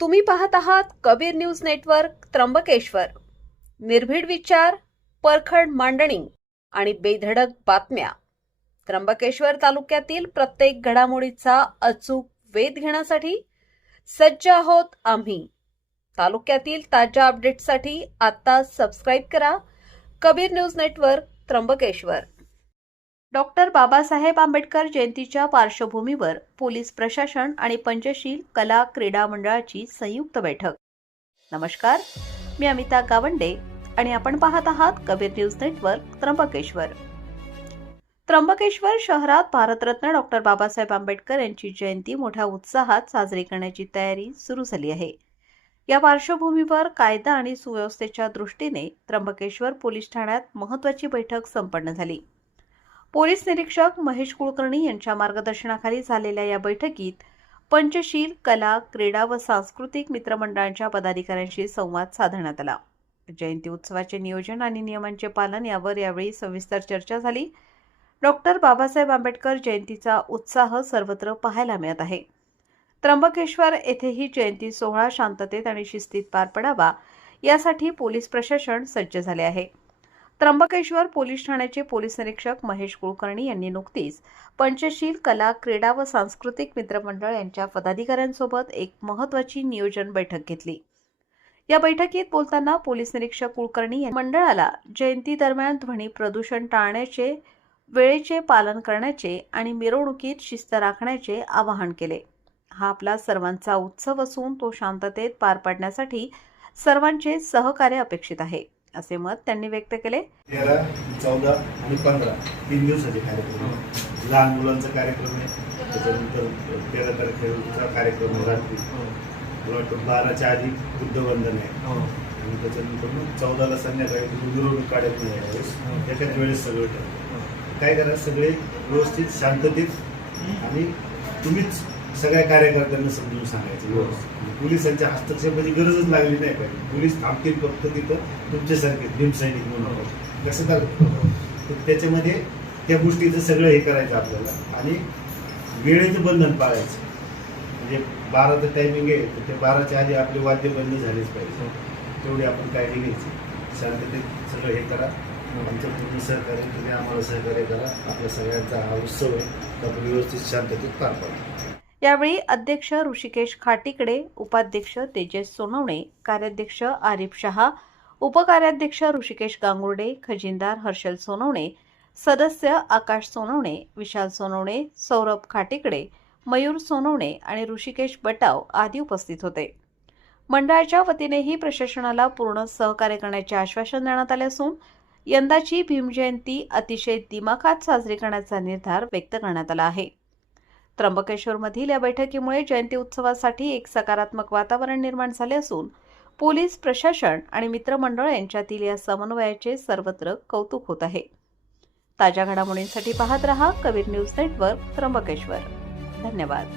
तुम्ही पाहत आहात कबीर न्यूज नेटवर्क त्र्यंबकेश्वर। निर्भीड विचार, परखड मांडणी आणि बेधडक बातम्या। त्र्यंबकेश्वर तालुक्यातील प्रत्येक घडामोडीचा अचूक वेध घेण्यासाठी सज्ज आहोत आम्ही। तालुक्यातील ताज्या अपडेट्ससाठी आता सबस्क्राइब करा Kabir news network Trimbakeshwar. Doctor Babasaheb Ambedkar जयंतीच्या पार्श्वभूमीवर पोलीस प्रशासन आणि पंचशील कला क्रीडा मंडळाची संयुक्त बैठक। नमस्कार, मी अमिता गावंडे आणि आपण पाहत आहात कबीर न्यूज नेटवर्क त्र्यंबकेश्वर। त्र्यंबकेश्वर शहरात भारतरत्न डॉक्टर बाबासाहेब आंबेडकर यांची जयंती मोठ्या उत्साहात साजरी करण्याची तयारी सुरू झाली आहे। या पार्श्वभूमीवर कायदा आणि सुव्यवस्थेच्या दृष्टीने त्र्यंबकेश्वर पोलीस ठाण्यात महत्त्वाची बैठक संपन्न झाली। पोलीस निरीक्षक महेश कुलकर्णी यांच्या मार्गदर्शनाखाली झालेल्या या बैठकीत पंचशील कला क्रीडा व सांस्कृतिक मित्रमंडळांच्या पदाधिकाऱ्यांशी संवाद साधण्यात आला। जयंती उत्सवाचे नियोजन आणि नियमांचे पालन यावर यावेळी सविस्तर चर्चा झाली। डॉक्टर बाबासाहेब आंबेडकर जयंतीचा उत्साह सर्वत्र पाहायला मिळत आहे। त्र्यंबकेश्वर येथेही जयंती सोहळा शांततेत आणि शिस्तीत पार पडावा यासाठी पोलीस प्रशासन सज्ज झाले आहे। त्र्यंबकेश्वर पोलीस ठाण्याचे पोलीस निरीक्षक महेश कुलकर्णी यांनी नुकतीच पंचशील कला क्रीडा व सांस्कृतिक मित्रमंडळ यांच्या पदाधिकाऱ्यांसोबत एक महत्त्वाची नियोजन बैठक घेतली। या बैठकीत बोलताना पोलीस निरीक्षक कुलकर्णी यांनी मंडळाला जयंती दरम्यान ध्वनी प्रदूषण टाळण्याचे, वेळेचे पालन करण्याचे आणि मिरवणुकीत शिस्त राखण्याचे आवाहन केले। हा आपला सर्वांचा उत्सव असून तो शांततेत पार पाडण्यासाठी सर्वांचे सहकार्य अपेक्षित आहे, असे मत त्यांनी व्यक्त केले। 13, 14 आणि 15 तीन दिवसाचे कार्यक्रम, लहान मुलांचा कार्यक्रम आहे, त्याच्यानंतर 13 तारखेचा कार्यक्रम आहे रात्री, मला वाटतं 12च्या आधी बुद्धवंदन आहे आणि त्याच्यानंतर मग 14ला संध्याकाळी मिरवणूक काढत नाही यावेळेस, एकाच वेळेस सगळं ठरतं। काय करा, सगळे व्यवस्थित शांततेत आणि तुम्हीच सगळ्या कार्यकर्त्यांना समजून सांगायचं व्यवस्थित। पोलिसांच्या हस्तक्षेपाची गरजच लागली नाही पाहिजे। पोलीस थांबतील फक्त तिथं तुमच्यासारखे भीमसैनिक म्हणून कसं तर त्याच्यामध्ये त्या गोष्टीचं सगळं हे करायचं आपल्याला आणि वेळेचं बंधन पाळायचं। म्हणजे 12चं टायमिंग आहे तर ते 12च्या आधी आपले वाद्य बंद झालेच पाहिजे, तेवढी आपण काळजी घ्यायची। शांततेत सगळं हे करा, आमचं पूर्ण सहकार्य, तुम्ही आम्हाला सहकार्य करा। आपल्या सगळ्यांचा हा उत्सव आहे, आपण व्यवस्थित शांततेत पार पाडू। यावेळी अध्यक्ष ऋषिकेश खाटीकडे, उपाध्यक्ष तेजस सोनवणे, कार्याध्यक्ष आरिफ शहा, उपकार्याध्यक्ष ऋषिकेश गांगुर्डे, खजिनदार हर्षल सोनवणे, सदस्य आकाश सोनवणे, विशाल सोनवणे, सौरभ खाटीकडे, मयूर सोनवणे आणि ऋषिकेश बटाव आदी उपस्थित होते। मंडळाच्या वतीनेही प्रशासनाला पूर्ण सहकार्य करण्याचे आश्वासन देण्यात आले असून यंदाची भीमजयंती अतिशय दिमाखात साजरी करण्याचा निर्धार व्यक्त करण्यात आला आहे। त्र्यंबकेश्वरमधील या बैठकीमुळे जयंती उत्सवासाठी एक सकारात्मक वातावरण निर्माण झाले असून पोलीस प्रशासन आणि मित्रमंडळ यांच्यातील या समन्वयाचे सर्वत्र कौतुक होत आहे। ताज्या घडामोडींसाठी पाहत रहा कबीर न्यूज नेटवर्क त्र्यंबकेश्वर। धन्यवाद।